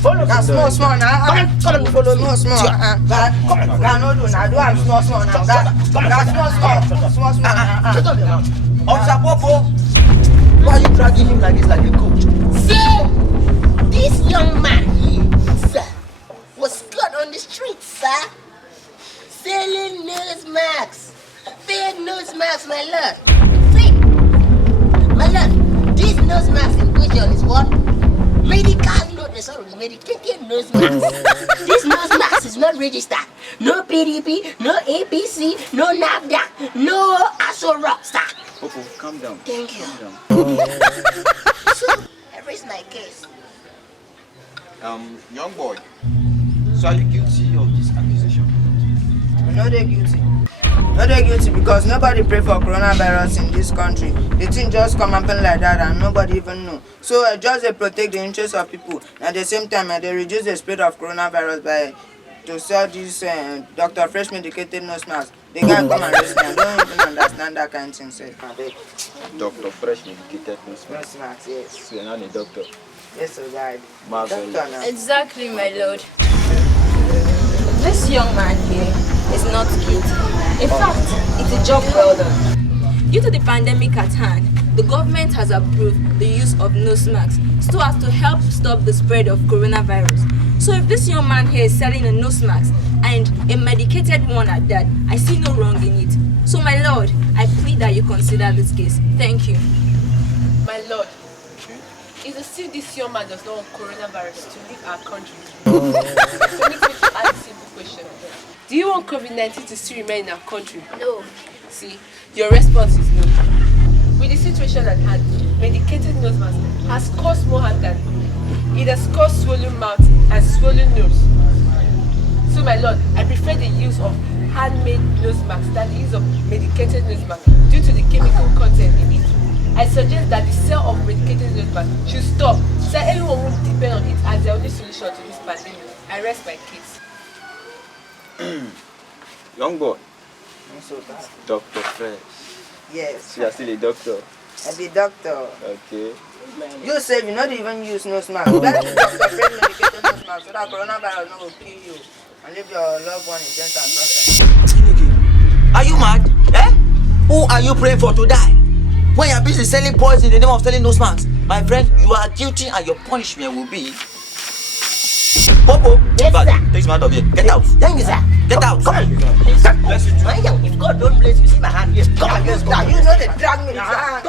Follow now, small now. Come follow me, small. No do now. Do I'm small now. That's small. Officer Popo, why are you dragging him like this, like a goat? Sir, this young man here, sir, was caught on the street, sir, selling nose masks, fake nose masks, my lord. See, my lord, this nose mask in question is what? Medicated nose mask. This nose mask is not registered. No PDP, no APC, no NAFDAC, no ASO Rockstar. Popo, calm down. Thank you. Calm down. So, I raised my case. Young boy, so are you guilty of this accusation? No, they're guilty. No, they're guilty because nobody pray for coronavirus in this country. The thing just come happen like that and nobody even know. So just they protect the interests of people. At the same time, they reduce the spread of coronavirus by to sell this Dr. Fresh medicated nose mask. They can't come and arrest me. I don't even understand that kind of thing. Sir. Dr. Fresh medicated nose mask. Nose mask, yes. So you're not a doctor. Yes, sir, right. Marvel. Doctor now. Exactly, my lord. This young man here is not guilty. In fact, it's a job well done. Due to the pandemic at hand, the government has approved the use of nose masks so as to help stop the spread of coronavirus. So if this young man here is selling a nose mask and a medicated one at that, I see no wrong in it. So my lord, I plead that you consider this case. Thank you. My lord, it's as if this young man does not want coronavirus to leave our country. Permit me to ask a simple question. Do you want COVID-19 to still remain in our country? No. See, your response is no. With the situation at hand, medicated nose mask has caused more harm than good. It has caused swollen mouth and swollen nose. So my lord, I prefer the use of handmade nose masks than the use of medicated nose masks due to the chemical content in it. I suggest that the sale of medicated nose masks should stop so that everyone won't depend on it as the only solution to this pandemic. I rest my case. Young boy, So bad. Dr. Fresh. Yes. So you're still a doctor. I be doctor. Okay. You say you not even use nose mask. You better use Dr. Fresh medicated nose mask so that coronavirus no will kill you and leave your loved one in death and suffering. Are you mad? Eh? Who are you praying for to die? When you're busy selling poison in the name of selling nose masks, my friend, you are guilty and your punishment will be Popo, Yes, sir. take this man out of here. Get out. Thank you, sir. Get out. Come on. Bless you. If God don't bless you, see my hand here. Come on, let's go. You know they drag me now.